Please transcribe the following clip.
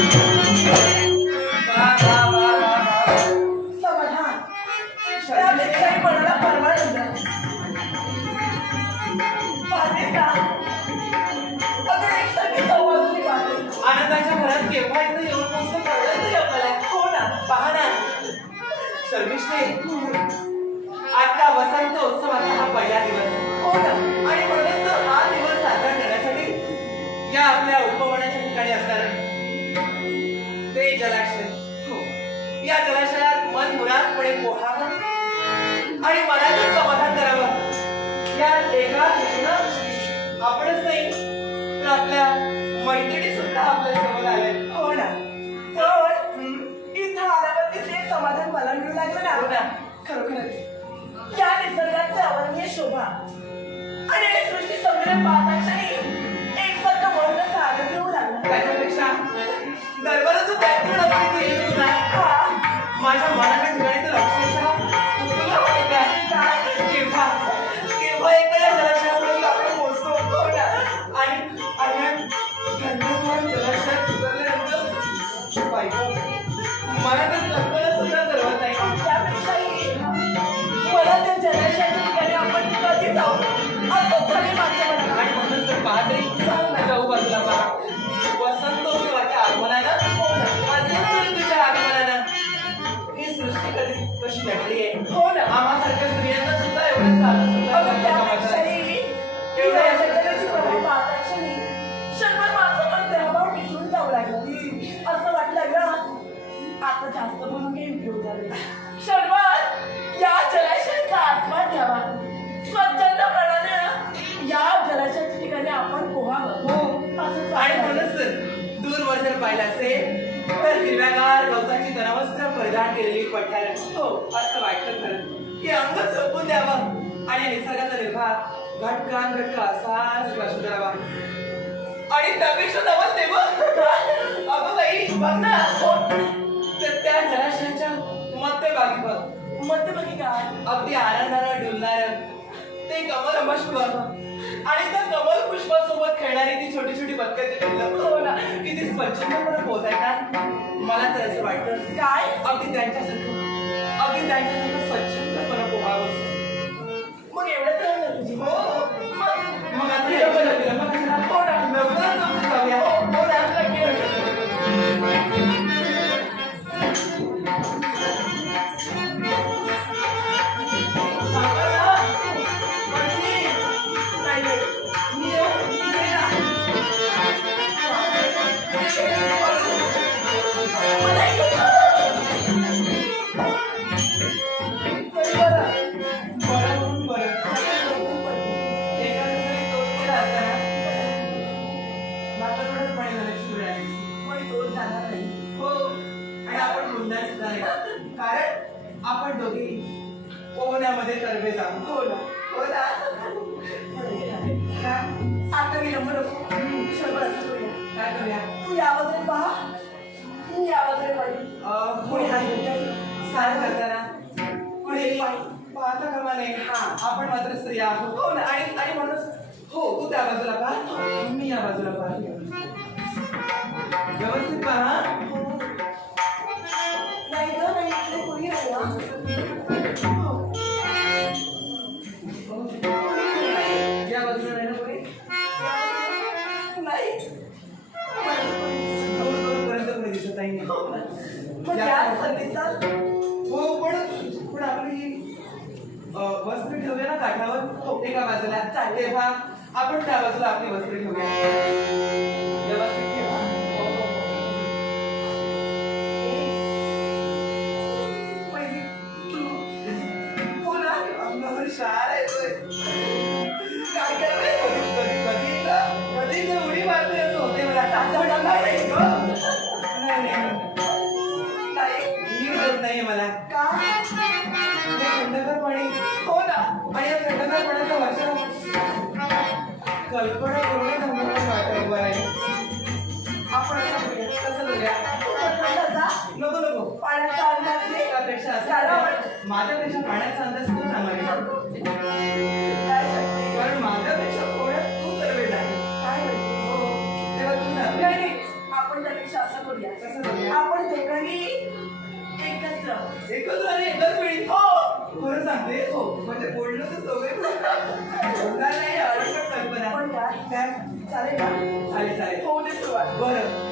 वा, येऊन हो वसंत उत्सवाचा हा पहिला दिवस. हो ना. आणि म्हणूनच हा दिवस साजरा करण्यासाठी या आपल्या आणि मनाचं समाधान करावं. या एका आपणच नाही तर आपल्या मैत्रिणी सुद्धा आपल्यासमोर आल्या हो ना? तर इथं आल्यावरती ते समाधान मला मिळू लागलं ना? हो ना. खरोखरच. या निसर्गाचं अवर्णीय शोभा आणि सृष्टी सौंदर्य पाहताक्षणी क्षणभर या जलाशयाचा आस्वाद घ्यावा स्वच्छंदपणाने या जलाशयाच्या ठिकाणी आपण पोहावं. हो. असंच आणि. म्हणूनच दूरवर जर पाहिलं असेल तर हिरव्यागार गवताची तनवस्त्र परिधान केलेली पठार. हो असं वाटतं खरं. की अंग झोपून द्यावं. आणि निसर्गाचा निर्भार घटकान घटका असाच स्पर्श करावा. आणि त्यापेक्षा नवस ते बघ. अगं बाई बघ ना. तर त्या जलाशयाच्या मध्यभागी बघ. मध्यभागी काय अगदी आनंदानं डुलणार. ते कमल पुष्प. आणि त्या कमल पुष्पासोबत खेळणारी ती छोटी छोटी बदकं हो ना. किती स्वच्छंदपणे पोहतायत मला तर असं वाटतं. काय? अगदी त्यांच्यासारखं. अगदी त्यांच्यासारखं स्वच्छंदपणे दोघे पोहण्यामध्ये आहोत हो ना. हो आता. काय करूया? तू या बाजूने पहा. मी या बाजूने पाहिजे अं, कोणी हात पुढे धरताय? स्नान करताना पुढे पाहता कामा नये. हा आपण मात्र स्त्रिया आहोत. हो ना? आणि आणि म्हणूनच हो तू त्या बाजूला पहा. मी या बाजूला पहा. व्यवस्थित पहा नाही. दूर दूरपर्यंत कोणी दिसत नाही मग या संधीचा हो पण पण आपली ही वस्त्र ठेवूया ना काठावर एका बाजूला चालेल. तेव्हा आपण त्या बाजूला आपली वस्त्र ठेवूया मला थंडगार पाणी हो ना. आणि या थंडगार पाण्याचा वर्षा कल्पना करूनच अंगावर वाटायला आहे आपण. कसं करूया. नको नको पाण्याचा अंदाज. माझ्यापेक्षा पाण्याचा अंदाज एकच आणि एकच वेळी. हो खरं सांगते हो म्हणजे बोललो तर सवय बोलणार नाही आवडत कल्पना चालेल चालेल चालेल. होऊ दे सुरुवात. बरं.